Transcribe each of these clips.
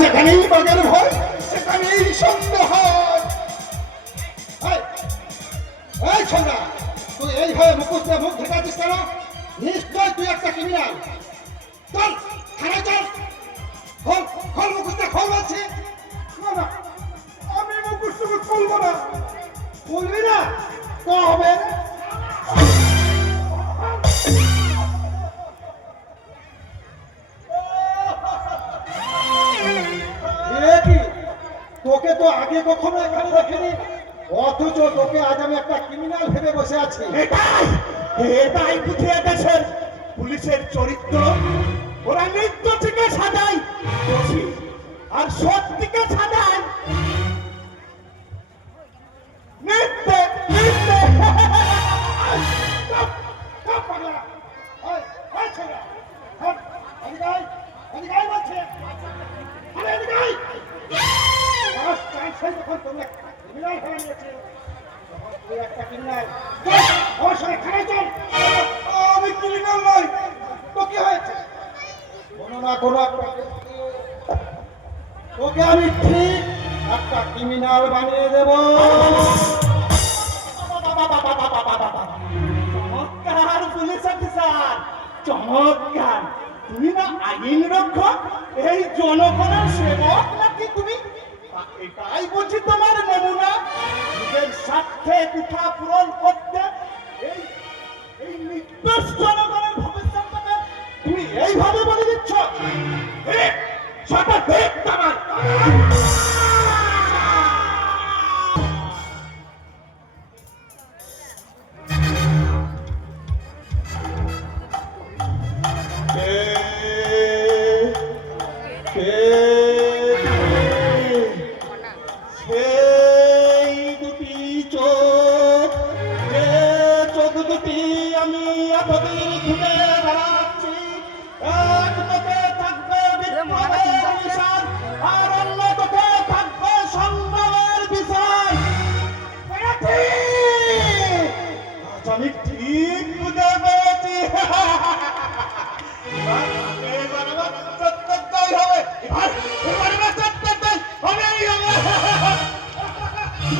যেখানেই বাঘের ভয় সেখানেই সন্দেহ হয়। এই ছোড়া, তুই এইভাবে মুখোশ দিয়ে মুখ ঢেকাচ্ছিস কেন? নিশ্চয় তুই একটা ক্রিমিনাল। চল থানায় চল, খোল খোল মুখোশটা খোল বলছি। না না, আমি মুখোশটাকে খুলবো না। খুলবি না তো হবে। তোকে তো আগে কখনো এখানে দেখিনি, অথচ তোকে আজ আমি একটা ক্রিমিনাল ভেবে বসে আছি। এটাই বুঝিয়ে গেছেন পুলিশের চরিত্র। ওরা নির্দোষীকে সাজায় দোষী, আর সত্যিকে সাজায় মিথ্যে। আমি ক্রিমিনাল নই, তো কি হয়েছে? কোনো না কোনো তোকে আমি ঠিক একটা ক্রিমিনাল বানিয়ে দেব। চমৎকার পুলিশ অফিসার, চমৎকার। তুমি না আইন রক্ষক, এই জনগণের সেবক নাকি তুমি? এটাই বুঝি তোমার নমুনা। নিজের স্বার্থে কুঠা পূরণ করতে এই নির্দোষ জনগণের ভবিষ্যৎটাকে তুমি এইভাবে বলে দিচ্ছ। সেটা দেখ আমার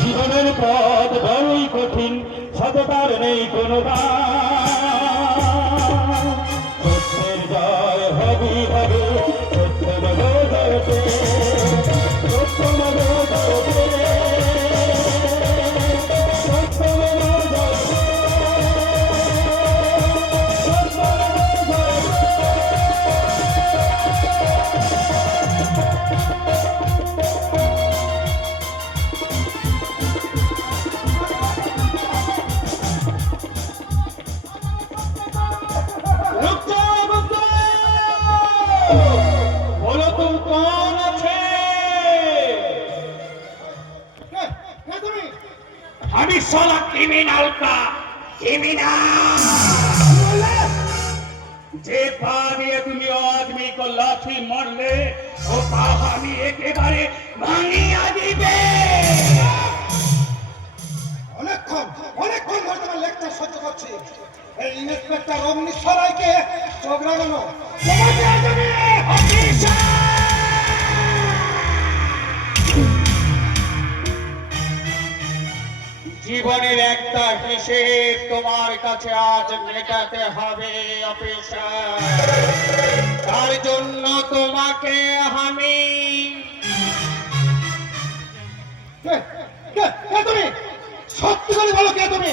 জীবনের পথ বড়ই কঠিন, সততার নেই কোনো সত্যের জয় হবি হবে, সত্যের বোধতে আমি साला क्रिमिनल का क्रिमिनल। जे पा दिए তুমি आदमी को लाठी मारले वो पा আমি একেবারে ভাঙিয়া দিবে। অনেকক্ষণ ধরে তোমার লেকচার সহ্য করছি। এই ইন্সপেক্টর অগ্নি সরাইকে চোখ লাগানো তোমাকে আজ আমি অফিসার। জীবনের একটা হিসেব তোমার কাছে আজ মেটাতে হবে অফিসার। তার জন্য তোমাকে আমি তুমি সত্যি করে বলো কে তুমি?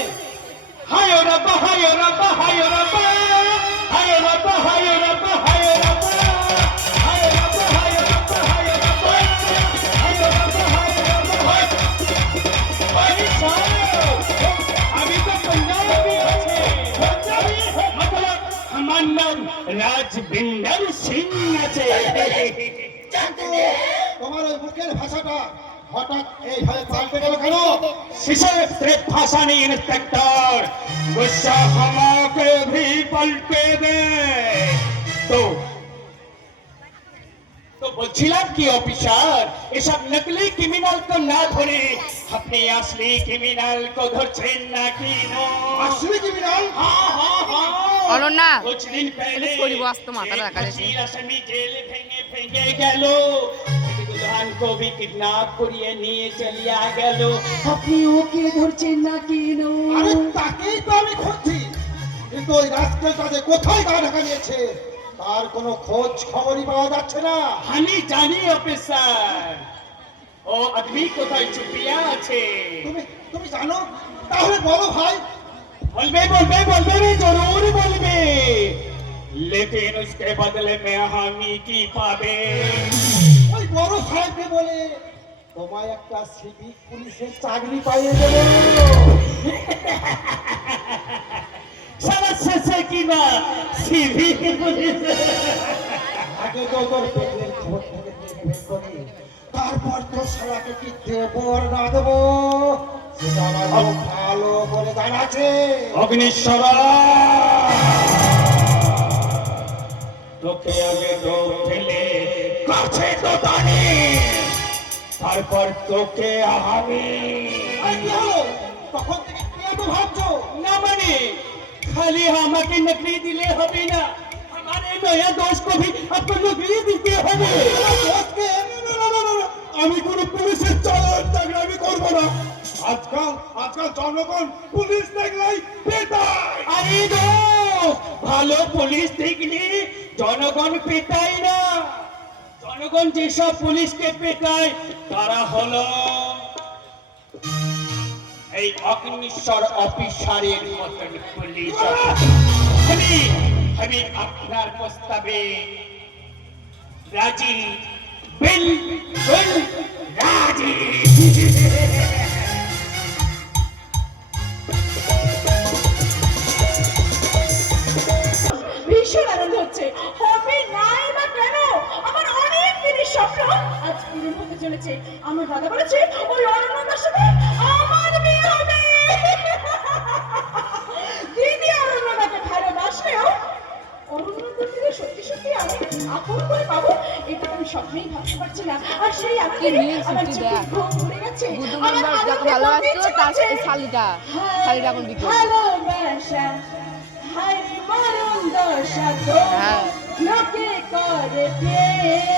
হায় রাব্বা হায় রাব্বা হায় রাব্বা হায় রাব্বা হায় রাব্বা হায় রাব্বা হায় রাব্বা হায় রাব্বা হায় রাব্বা হায় রাব্বা হায় রাব্বা আমি তো पंजाबी আছে मतलब আমার নাম রাজবিন্দর সিং আছে। তোমার ওই মুখের ভাষাটা হঠাৎ এইভাবে পাল্টে গেল কেন? सिर्फ भाषा नहीं इंस्पेक्टर, गुस्सा हमके भी पलटे दे। तो বলছিলাম কি অফিসার, এসব নকলি ক্রিমিনাল को না ধরে আপনি असली ক্রিমিনাল को ধরছেন নাকি? আসলে ক্রিমিনাল? অনন্যা कुछ दिन पहले পুলিশ করিব আসতো মাথা রাখা আসামি জেল ভেঙে গেল। इंसान को भी किडनैप करिए নিয়ে চলিয়া গেল। আপনি ওকে ধরছেন না কেন? আরে তাকেই তো আমি খুঁজছি, কিন্তু ওই রাস্কেলটা যে কোথায় গা ঢাকা নিয়েছে তার কোনো খোঁজ খবরই পাওয়া যাচ্ছে না। আমি জানি অফিসার, ও আদমি কোথায় চুপিয়া আছে। তুমি তুমি জানো? তাহলে বলো ভাই। বলবে বলবে বলবে রে, জরুর বলবে, लेकिन उसके बदले में हामी কি পাবে? ওই বড় সাহেবকে বলে তোমায় একটা সিভিক পুলিশের চাকরি পাইয়ে দেবো। সারা শেষে কিনা সিভিক পুলিশ। আগে তো তোর পেটের খবর থেকে বের করি, তারপর তো সারাকে কি দেবো আর না দেবো সেটা আমার খুব ভালো করে জানা আছে। অগ্নিশ্বরা, তোকে আগে ডোব ফেলে কাছে তো টানি, তারপর তোকে আমি। আরে কি হলো? তখন থেকে কি এত ভাবছো? না মানে খালি আমাকে নকরি দিলে হবে না, हमारे नया दोस्त को भी आपको नकरी দিতে হবে। দোষকে আমি কোনো পুলিশের চাকরি করব না। আজকাল জনগণ পুলিশ দেখলেই পেটায়। আরে দোস্ত, ভালো পুলিশ দেখলে জনগণ পেটায় না। জনগণ যেসব পুলিশকে পেটায় তারা হলো এই অগ্নিশ্বর অফিসারের মতন পুলিশ। আমি আপনার প্রস্তাবে রাজি, বিলকুল রাজি। ভীষণ আনন্দ হচ্ছে। হবে নাই বা কেন, আমার অনেক দিনের স্বপ্ন আজ পূরণ হতে চলেছে। আমার দাদা বলেছে ওই অরণ্যদার সাথে আমার বিয়ে হবে। দিদি অরণ্যদাকে ভালোবাসলেও অরণ্যদাকে সত্যি সত্যি আমি আপন করে পাবো, এটা আমি স্বপ্নেই ভাবতে পারছি না। আর সেই আগে আমার চোখে ঘুম ভরে গেছে। আমার যাকে ভালোবাসতো তার শালিটা এখন বিক্রি করে। ভালোবাসা হায় মরণ দশা তো হ্যাঁ। লোকে করে প্রেম।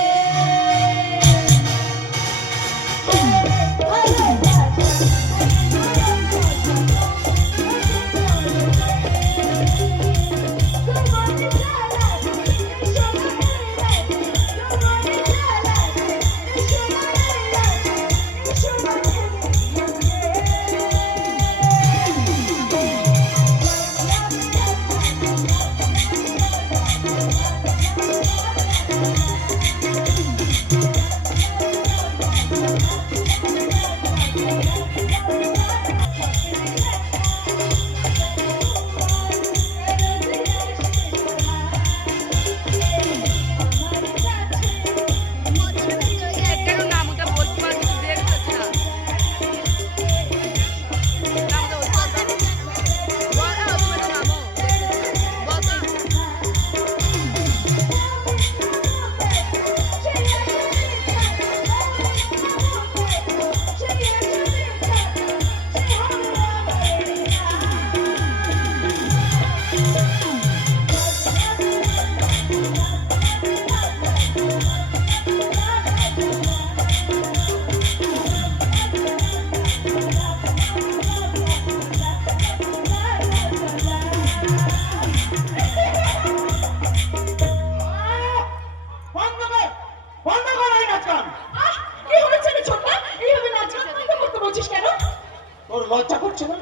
তোর লজ্জা করছে না?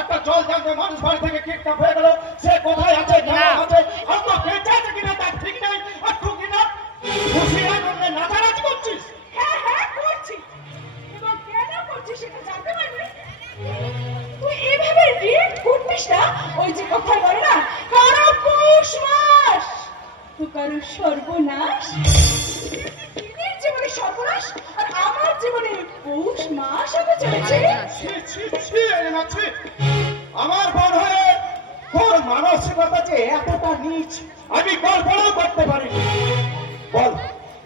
একটা জল জানতে মানুষ বাড়ি থেকে কিডন্যাপ হয়ে গেল, সে কোথায় আছে কেমন আছে আমরা বেঁচে আছে কিনা তার ঠিক নেই। আর তুই কিনা খুশি আনন্দে নাচানাচি করছিস। হ্যাঁ হ্যাঁ করছি, এবং কেন করছি সেটা জানতে পারবি। তুই এইভাবে রিয়েক্ট করতিস না। ওই যে কথায় বলে না, কারো পৌষ মাস তো কারো সর্বনাশ। দিদির জীবনে সর্বনাশ আর আমার জীবনে পৌষ মাস হতে চলেছে। ছি ছি ছি এই নাচি আমার বোন হয়ে তোর মানসিকতা যে এতটা নিচ আমি কল্পনাও করতে পারিনি। বল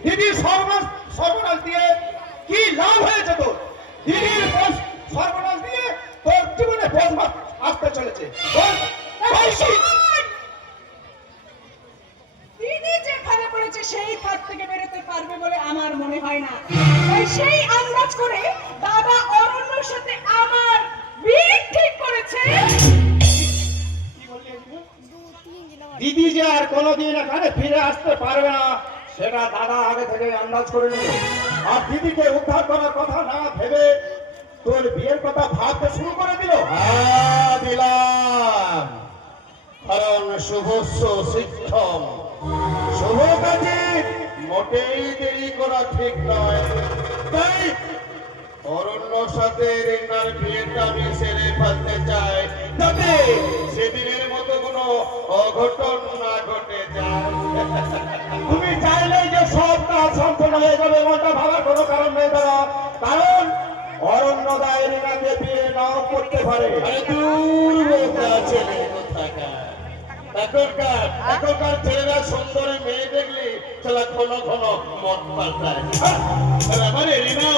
দিদির সর্বনাশ দিয়ে কি লাভ হয়েছে তোর? দিদির সর্বনাশ দিয়ে তোর জীবনে পৌষ মাস আসতে চলেছে। বল দিদি যে ফাঁদে পড়েছে সেই ফাঁদ থেকে বেরোতে পারবে বলে আমার মনে হয় না। আর সেই আন্দাজ করে দাদা অরণ্যর সাথে আমার বিয়ে ঠিক করেছে। দিদি যে আর কোনোদিন এখানে ফিরে আসতে পারবে না সেটা দাদা আগে থেকে আন্দাজ করে নিল। আর দিদিকে উদ্ধার করার কথা না ভেবে তোর বিয়ের কথা ভাবতে শুরু করে দিল। হ্যাঁ দিলাম, কারণ শুভস্য শিক্ষম, শুভ কাজে মোটেই দেরি করা ঠিক নয়। তাই অরণ্যর সাথে রিনার বিয়েটা আমি সেরে ফেলতে চাই, যাতে সেদিনের মতো কোনো অঘটন না ঘটে যায়। তুমি চাইলেই যে সব কাজ সম্পূর্ণ হয়ে যাবে এমনটা ভাবার কোনো কারণ নেই দাদা, কারণ অরণ্য দায় রিনাকে বিয়ে নাও করতে পারে। আরে দূর বোকা ছেলে কোথাকার। এখনকার ছেলেরা সুন্দরী মেয়ে দেখলে খেলা ঘন ঘন মত পাল্টায়। মানে রিনা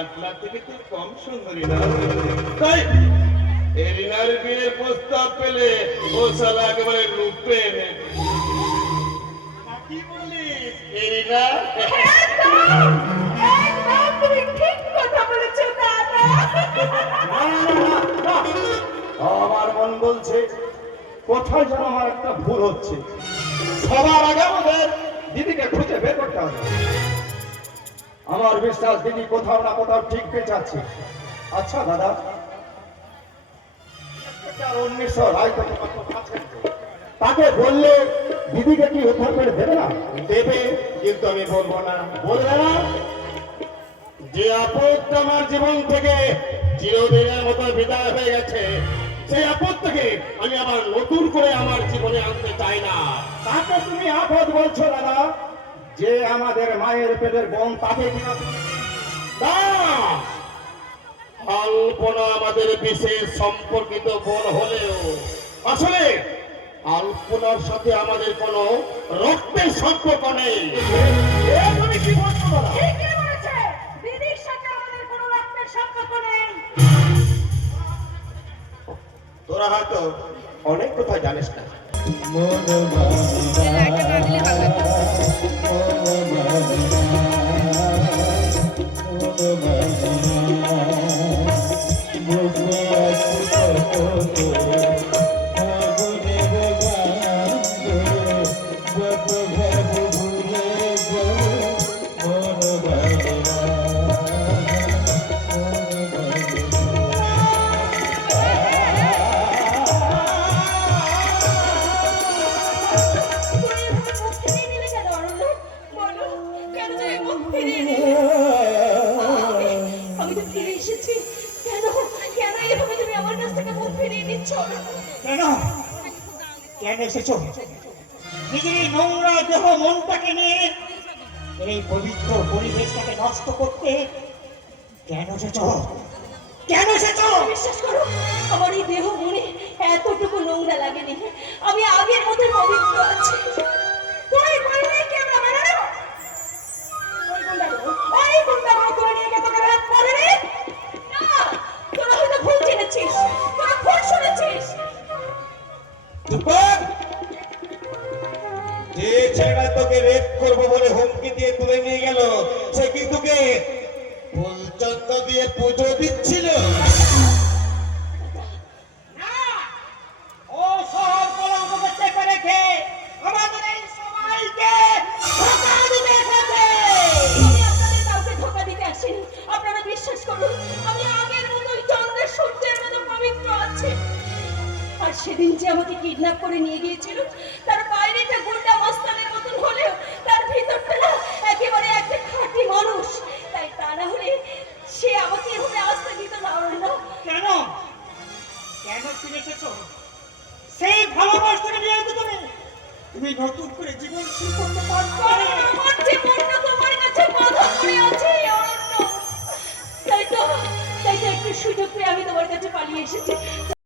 আপনার থেকে তো কম সুন্দরী না, তাই রিনার বিয়ের প্রস্তাব পেলে ও শালা একেবারে রূপে কি বলিস রিনা? একদম একদম তুমি ঠিক কথা বলেছো দাদা। আমার মন বলছে কোথায় যেন আমার একটা ভুল হচ্ছে। সবার আগে আমাদের দিদিকে খুঁজে বের করতে হবে। আমার বিশ্বাস দিদি কোথাও না কোথাও ঠিক পেয়ে যাচ্ছে। আচ্ছা দাদা, 1900 রায় তাকে বললে দিদিকে কি উদ্ধার করে দেবে না? দেবে, কিন্তু আমি বলবো না। বলবে না? যে আপদ আমার জীবন থেকে চিরদিনের মতো বিদায় হয়ে গেছে, সেই আপদ থেকে আমি আবার নতুন করে আমার জীবনে আনতে চাই না। তাকে তুমি আপদ বলছো দাদা? যে আমাদের মায়ের পেটের বোন তাকে কিনা তুমি না, আলপনা আমাদের বিশেষ সম্পর্কিত বোন হলেও আসলে আলপনার সাথে আমাদের কোনো রক্তের সম্পর্ক নেই। তুমি কি বলছো দাদা? ঠিকই বলেছে, দিদির সাথে আমাদের কোনো রক্তের সম্পর্ক নেই। তোরা হয়তো অনেক কথা জানিস না। একটা না দিলে ভালো লাগতো। কেন কেন এসেছো? নিজের এই নোংরা দেহ মনটাকে নিয়ে এই পবিত্র পরিবেশটাকে নষ্ট করতে কেন এসেছো? কেন এসেছো? বিশ্বাস করো, আমার এই দেহ মনে এতটুকু নোংরা লাগেনি। আমি আগের মতো পবিত্র আছি। তুই বললি কি আমরা মেনে নেব? ওই গুন্ডাগুলো তোরা নিয়ে গিয়ে তোকে রাত করেনি? না, তোরা হয়তো ভুল জেনেছিস, তোরা ভুল শুনেছিস। যে ছেলেটা তোকে রেপ করবো বলে হুমকি দিয়ে তুলে নিয়ে গেল, সে কি তোকে ফুলচন্দ দিয়ে পুজো দিচ্ছিল? ও শহর কলঙ্ক চেপে রেখে আমাদের এই সবাইকে ধোঁকা দিতে এসেছে। আমি আপনাদের কাউকে ধোঁকা দিতে আসিনি। আপনারা বিশ্বাস করুন, আমি আগের মতোই চন্দ্রের সূর্যের মতো পবিত্র আছি। আর সেদিন যে আমাকে কিডন্যাপ করে নিয়ে গিয়েছিল, তার বাইরেটা গুন্ডা মস্তানের মতন হলেও তার ভিতরটা না একেবারে একটা খাঁটি মানুষ। তাই তা না হলে সে আমাকে এভাবে আসতে দিত না। কেন কেন ফিরে এসেছো? সেই ভালোবাসাকে নিয়ে তো তুমি নতুন করে জীবন শুরু করতে পারছো। আমার জীবনটা তোমার কাছে বাধা পড়ে আছে অরণ্য। তাই তো একটু সুযোগ পেয়ে আমি তোমার কাছে পালিয়ে এসেছি।